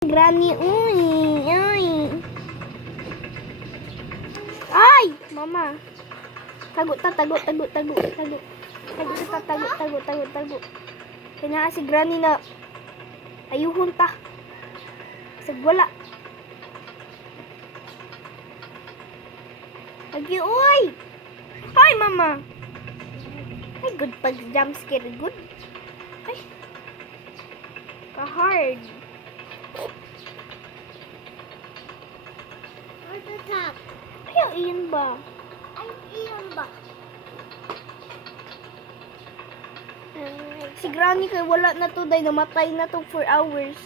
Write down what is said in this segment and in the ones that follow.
Granny, uy, ay. Ay, mama. Tago. Kanya si Granny na ayuhon ta. Sagwala. Lagi, uy. Ay, mama. Ay, good pag jump scare, good. Ay. Ka-hard. Where's the top? Ayaw, iyan ba? Si Granny kay wala na to, dahil namatay na to for hours.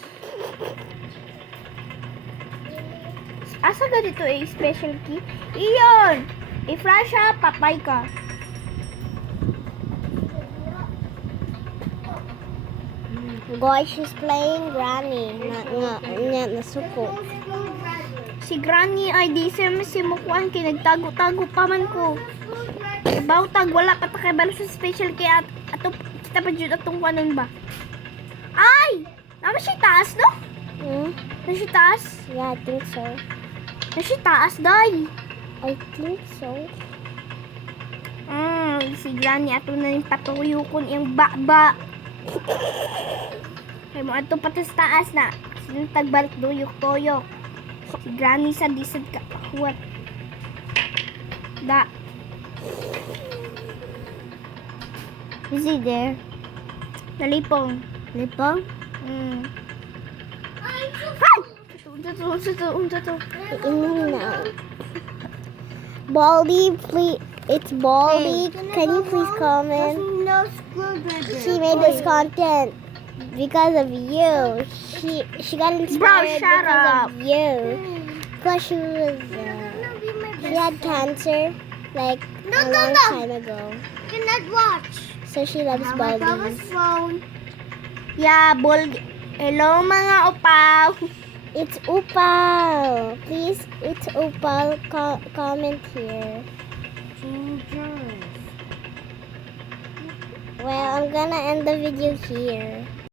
Asa ka dito special key? Iyon! I-flash ha, patay ka. Guys, she's playing Granny. Nasuko. Si Granny ay di siya masimukuan kay nagtago-tago pa man ko. Bautag wala pa ta kay bala sa special key at ato kita pa jud atong kuanon ba. Ay! Nama siya taas no? Na siya taas? Yeah, I think so. Na siya taas day. I think so. Si Granny ato na yung patuyukon yung ba. Kaya mo ato patas taas na. Sinong tagbalik duyok-toyok. Si Granny sa disad ka. What? Da. Is he there? Nalipong. Lipong? Hi! Unsa to? No. Baldy, please. It's Baldy. Can you please comment? No screwdriver. She made this content because of you. She got inspired shut because up. of you. Plus she had cancer like a long time ago. Cannot watch. So she loves Baldi. Phone. Yeah, Baldi. Hello mga opaw. It's Upal. Please, it's Upal. Comment here. Well, I'm gonna end the video here.